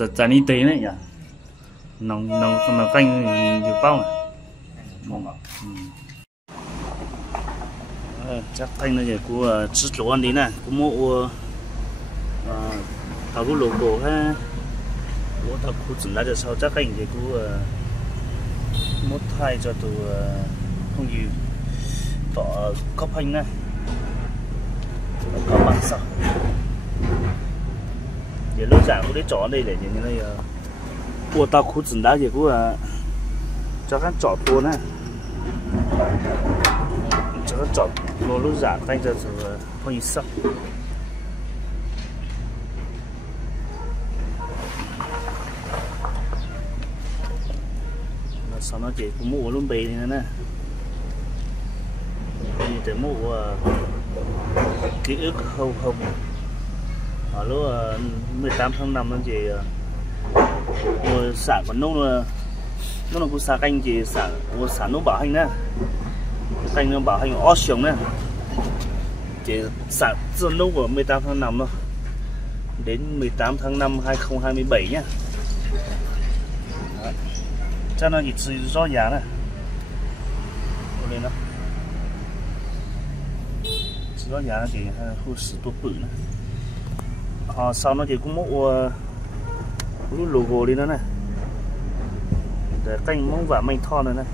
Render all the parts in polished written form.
nó chả đi tí này nhỉ, nó canh nhiều bao này. Chắc thanh nó chỉ của chữ chỗ ăn đi nè, của mộ tao có lỗ cổ ha, của tao cũng chỉnh lại cho sau chắc anh thì của một thay cho tụi không gì tỏ cốc hành này, có bằng sao, giờ lúc giảm của cái chó đây để như này, của tao cũng chỉnh lại thì của cho các chó tua này. Cho nó chọn nó lúc giả tay cho không gì sắc sau nó chỉ có mũ luôn bì này nè, bì để mũ ký ức hồng ở lúc 18 tháng 5 nó chỉ sản còn nó cũng xả canh chỉ sản nó bảo hành nè, canh nó bảo hành ó xuống nè, chỉ sản dân nấu của 18 tháng 5 thôi đến 18 tháng 5 2027 nhá. Cho nó chỉ do giá này lên đó do giá thì khu sử tu bự này sau nó chỉ có một logo đi nữa này để canh mông và manh thon này này,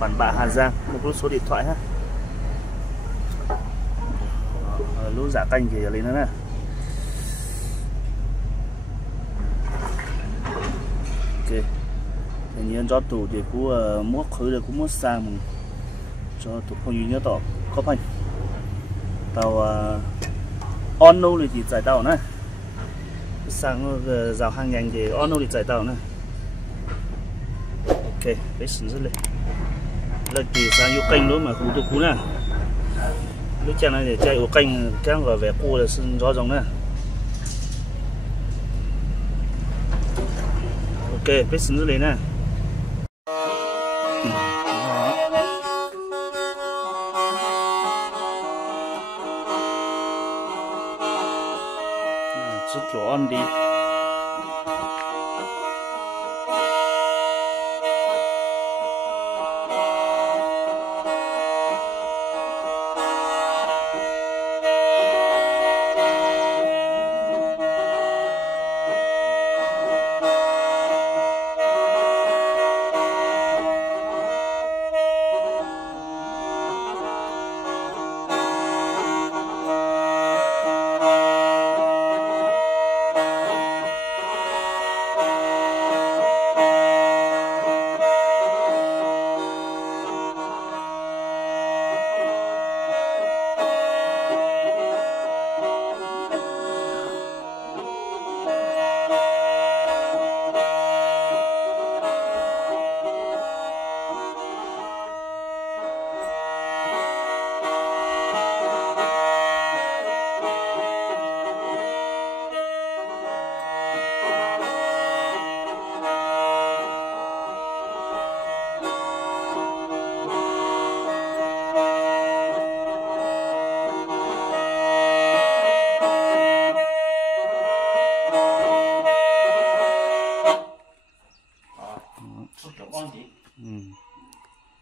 bản bạ Hà Giang, một số điện thoại ha. Lũ giả canh thì lên nữa nè. Ok, tự nhiên cho tủ thì cũng mua khứ được cũng mua sang mình cho tủ không duy nhớ tỏ có phanh tàu ono thì chỉ giải tàu này, sang rào hàng ngành thì ono thì giải tàu này. Ok, cái sừng rất lên là chỉ sang yêu canh nữa mà hú tôi cú nè, lúc cha này để chạy yêu canh các gọi về cô là sừng gió giống nè. Ok, cái sừng rất lên nè. Chút chỗ ăn đi.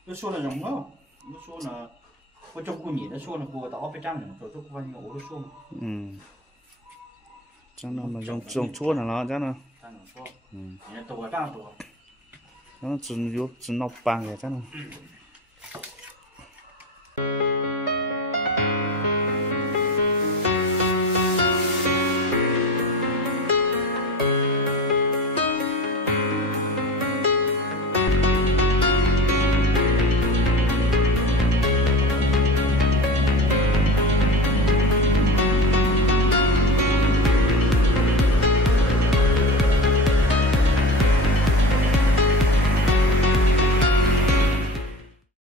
Nó số là giống không? Nó số là 我就过年的时候呢，我到北站呢，就过完年我都说嘛。真là mà trồng chua là nó chắc là Nhà tôi đang tôi. nó chừng vô chừng nọc bàng vậy chắc là